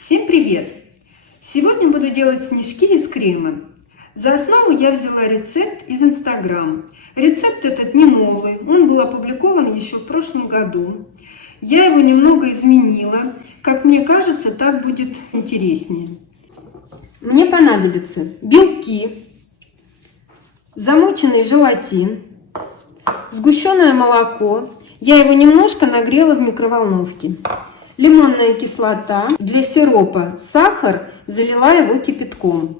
Всем привет! Сегодня буду делать снежки из крема. За основу я взяла рецепт из Instagram. Рецепт этот не новый, он был опубликован еще в прошлом году. Я его немного изменила. Как мне кажется, так будет интереснее. Мне понадобятся белки, замоченный желатин, сгущенное молоко. Я его немножко нагрела в микроволновке. Лимонная кислота, для сиропа сахар, залила его кипятком.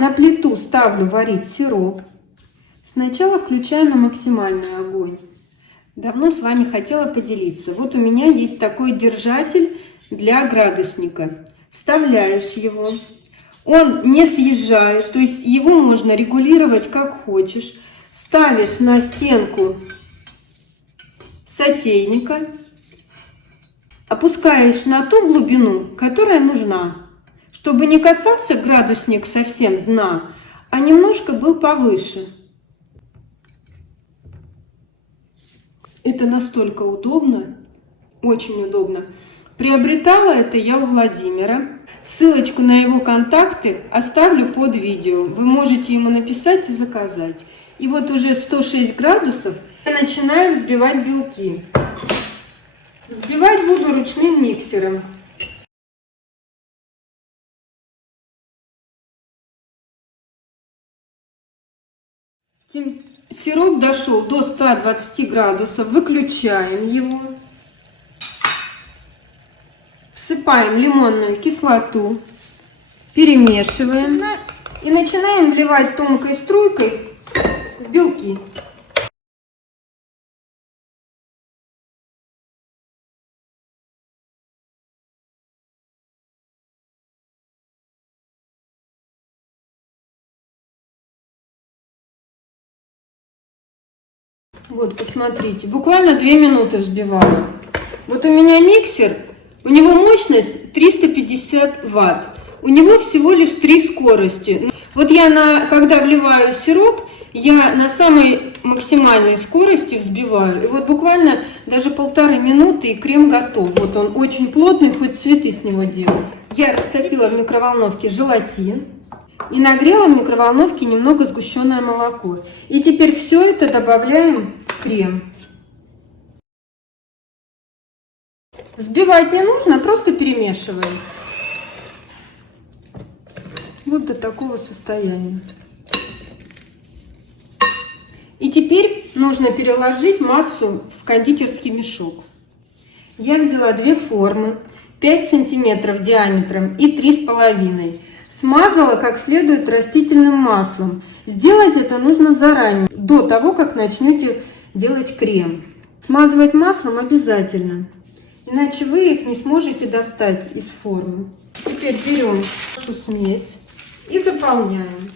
На плиту ставлю варить сироп. Сначала включаю на максимальный огонь. Давно с вами хотела поделиться. Вот у меня есть такой держатель для градусника. Вставляешь его. Он не съезжает, то есть его можно регулировать как хочешь. Ставишь на стенку сотейника. Опускаешь на ту глубину, которая нужна, чтобы не касался градусник совсем дна, а немножко был повыше. Это настолько удобно, очень удобно. Приобретала это я у Владимира. Ссылочку на его контакты оставлю под видео. Вы можете ему написать и заказать. И вот уже 106 градусов я начинаю взбивать белки. Взбивать буду ручным миксером. Сироп дошел до 120 градусов. Выключаем его. Всыпаем лимонную кислоту. Перемешиваем. И начинаем вливать тонкой струйкой в белки. Вот, посмотрите, буквально 2 минуты взбивала. Вот у меня миксер, у него мощность 350 Вт. У него всего лишь 3 скорости. Вот я, когда вливаю сироп, я на самой максимальной скорости взбиваю. И вот буквально даже 1,5 минуты, и крем готов. Вот он очень плотный, хоть цветы с него делаю. Я растопила в микроволновке желатин. И нагрела в микроволновке немного сгущенное молоко. И теперь все это добавляем в крем. Взбивать не нужно, просто перемешиваем. Вот до такого состояния. И теперь нужно переложить массу в кондитерский мешок. Я взяла 2 формы, 5 сантиметров диаметром и 3,5. Смазала как следует растительным маслом. Сделать это нужно заранее, до того, как начнете делать крем. Смазывать маслом обязательно, иначе вы их не сможете достать из формы. Теперь берем нашу смесь и заполняем.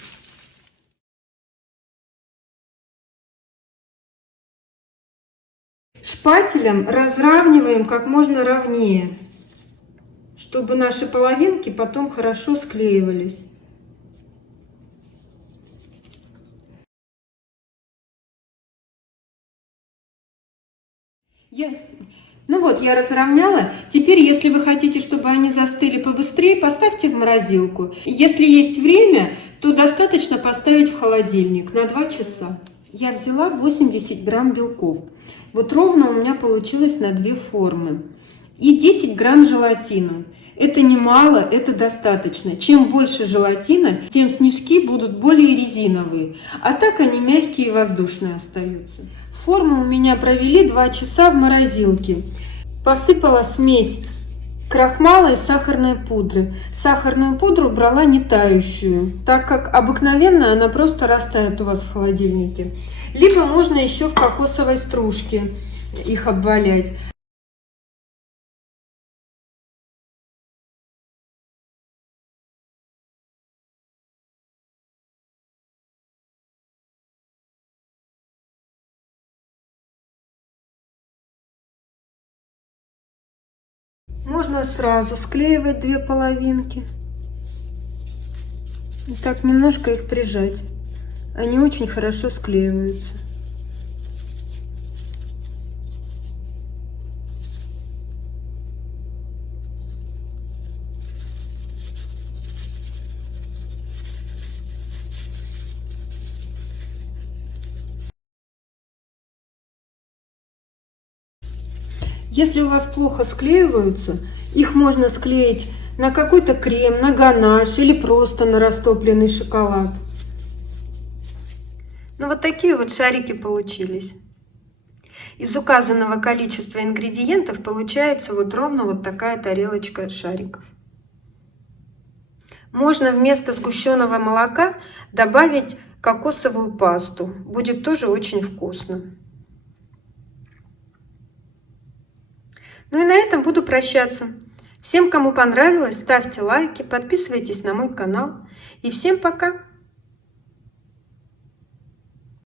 Шпателем разравниваем как можно ровнее, чтобы наши половинки потом хорошо склеивались. Ну вот, я разровняла. Теперь, если вы хотите, чтобы они застыли побыстрее, поставьте в морозилку. Если есть время, то достаточно поставить в холодильник на 2 часа. Я взяла 80 грамм белков. Вот ровно у меня получилось на 2 формы. И 10 грамм желатина. Это немало, это достаточно. Чем больше желатина, тем снежки будут более резиновые. А так они мягкие и воздушные остаются. Форму у меня провели 2 часа в морозилке. Посыпала смесь крахмала и сахарной пудры. Сахарную пудру брала не тающую, так как обыкновенно она просто растает у вас в холодильнике. Либо можно еще в кокосовой стружке их обвалять. Можно сразу склеивать 2 половинки. И так немножко их прижать. Они очень хорошо склеиваются. Если у вас плохо склеиваются, их можно склеить на какой-то крем, на ганаш или просто на растопленный шоколад. Ну вот такие вот шарики получились. Из указанного количества ингредиентов получается вот ровно вот такая тарелочка шариков. Можно вместо сгущенного молока добавить кокосовую пасту. Будет тоже очень вкусно. Ну и на этом буду прощаться. Всем, кому понравилось, ставьте лайки, подписывайтесь на мой канал. И всем пока!